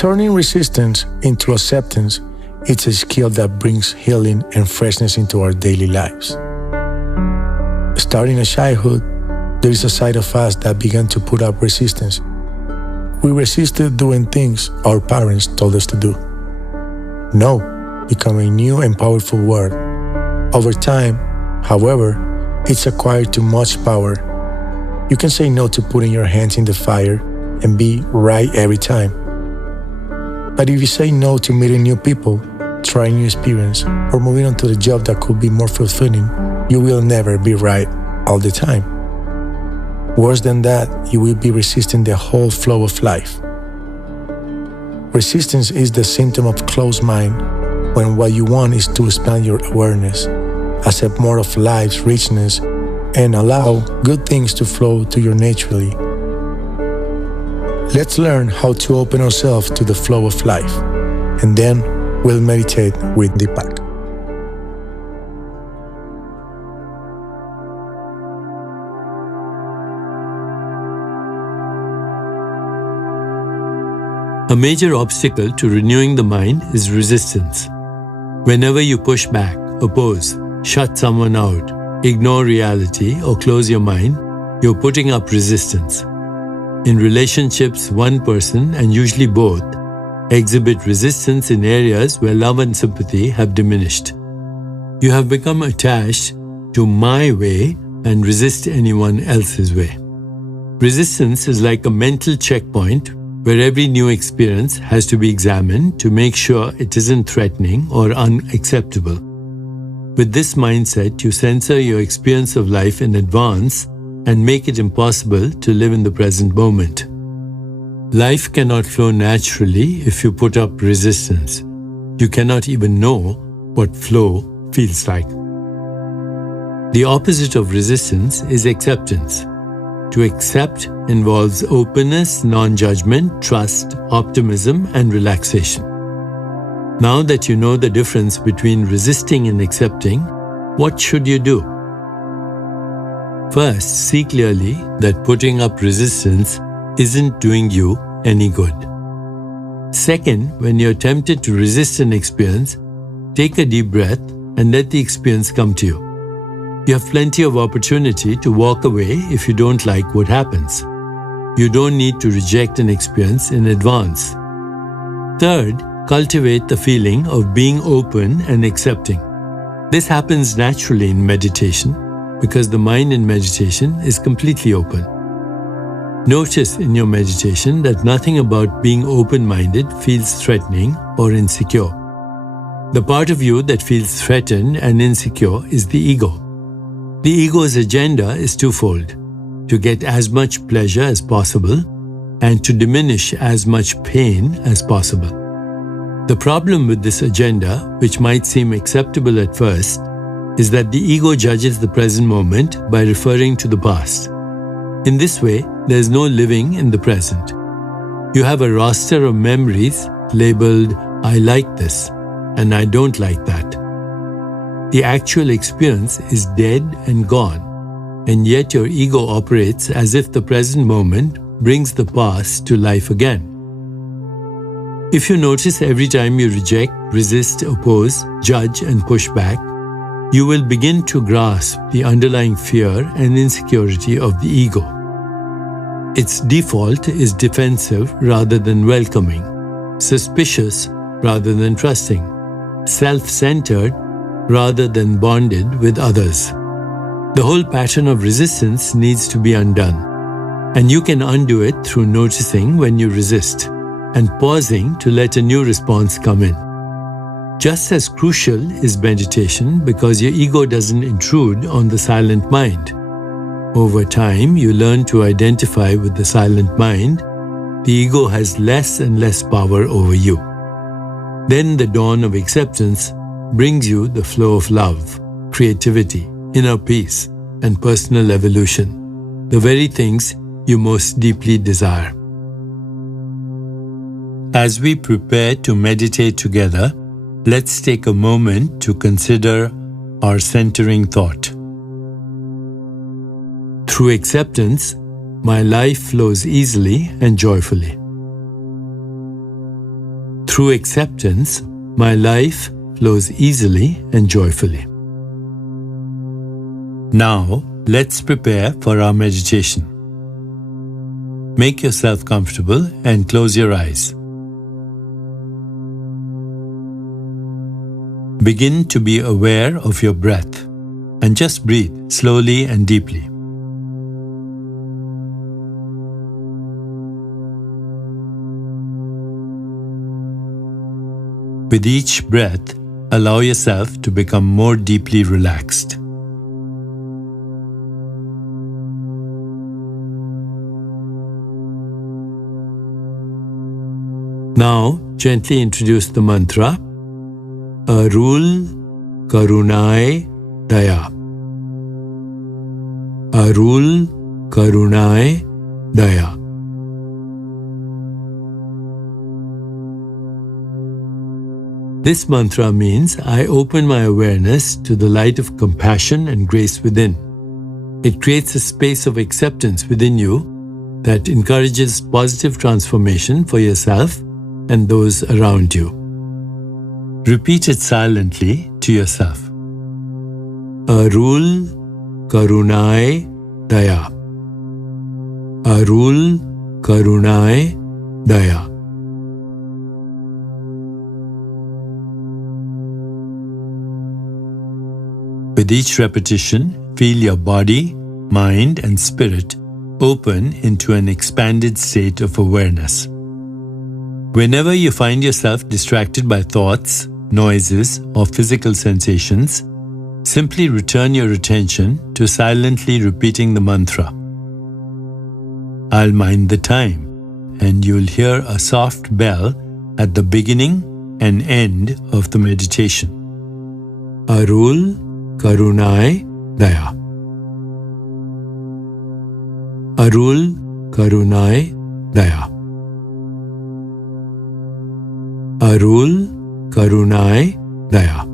Turning resistance into acceptance is a skill that brings healing and freshness into our daily lives. Starting in childhood, there is a side of us that began to put up resistance. We resisted doing things our parents told us to do. No became a new and powerful word. Over time, however, it's acquired too much power. You can say no to putting your hands in the fire and be right every time. But if you say no to meeting new people, trying new experience, or moving on to the job that could be more fulfilling, you will never be right all the time. Worse than that, you will be resisting the whole flow of life. Resistance is the symptom of closed mind, when what you want is to expand your awareness, accept more of life's richness, and allow good things to flow to you naturally. Let's learn how to open ourselves to the flow of life, and then we'll meditate with Deepak. A major obstacle to renewing the mind is resistance. Whenever you push back, oppose, shut someone out, ignore reality, or close your mind, you're putting up resistance. In relationships, one person, and usually both, exhibit resistance in areas where love and sympathy have diminished. You have become attached to my way and resist anyone else's way. Resistance is like a mental checkpoint where every new experience has to be examined to make sure it isn't threatening or unacceptable. With this mindset, you censor your experience of life in advance and make it impossible to live in the present moment. Life cannot flow naturally if you put up resistance. You cannot even know what flow feels like. The opposite of resistance is acceptance. To accept involves openness, non-judgment, trust, optimism, and relaxation. Now that you know the difference between resisting and accepting, what should you do? First, see clearly that putting up resistance isn't doing you any good. Second, when you're tempted to resist an experience, take a deep breath and let the experience come to you. You have plenty of opportunity to walk away if you don't like what happens. You don't need to reject an experience in advance. Third, cultivate the feeling of being open and accepting. This happens naturally in meditation because the mind in meditation is completely open. Notice in your meditation that nothing about being open-minded feels threatening or insecure. The part of you that feels threatened and insecure is the ego. The ego's agenda is twofold: to get as much pleasure as possible and to diminish as much pain as possible. The problem with this agenda, which might seem acceptable at first, is that the ego judges the present moment by referring to the past. In this way, there is no living in the present. You have a roster of memories labeled, "I like this," and "I don't like that." The actual experience is dead and gone, and yet your ego operates as if the present moment brings the past to life again. If you notice every time you reject, resist, oppose, judge, and push back, you will begin to grasp the underlying fear and insecurity of the ego. Its default is defensive rather than welcoming, suspicious rather than trusting, self-centered rather than bonded with others. The whole pattern of resistance needs to be undone, and you can undo it through noticing when you resist and pausing to let a new response come in. Just as crucial is meditation because your ego doesn't intrude on the silent mind. Over time, you learn to identify with the silent mind. The ego has less and less power over you. Then the dawn of acceptance brings you the flow of love, creativity, inner peace, and personal evolution, the very things you most deeply desire. As we prepare to meditate together, let's take a moment to consider our centering thought. Through acceptance, my life flows easily and joyfully. Through acceptance, my life flows easily and joyfully. Now, let's prepare for our meditation. Make yourself comfortable and close your eyes. Begin to be aware of your breath and just breathe slowly and deeply. With each breath, allow yourself to become more deeply relaxed. Now, gently introduce the mantra ARUL, KARUNAI, DAYA. ARUL, KARUNAI, DAYA. This mantra means I open my awareness to the light of compassion and grace within. It creates a space of acceptance within you that encourages positive transformation for yourself and those around you. Repeat it silently to yourself. ARUL, KARUNAI, DAYA. ARUL, KARUNAI, DAYA. With each repetition, feel your body, mind, and spirit open into an expanded state of awareness. Whenever you find yourself distracted by thoughts, noises, or physical sensations, simply return your attention to silently repeating the mantra. I'll mind the time, and you'll hear a soft bell at the beginning and end of the meditation. ARUL, KARUNAI, DAYA. ARUL, KARUNAI, DAYA. ARUL, KARUNAI, DAYA.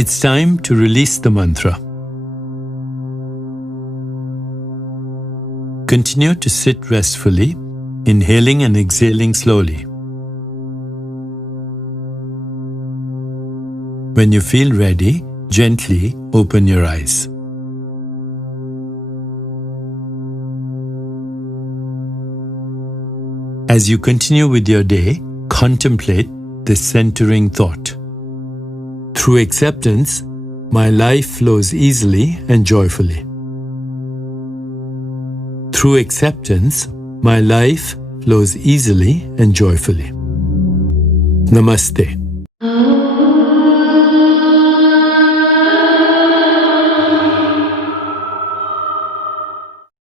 It's time to release the mantra. Continue to sit restfully, inhaling and exhaling slowly. When you feel ready, gently open your eyes. As you continue with your day, contemplate this centering thought. Through acceptance, my life flows easily and joyfully. Through acceptance, my life flows easily and joyfully. Namaste.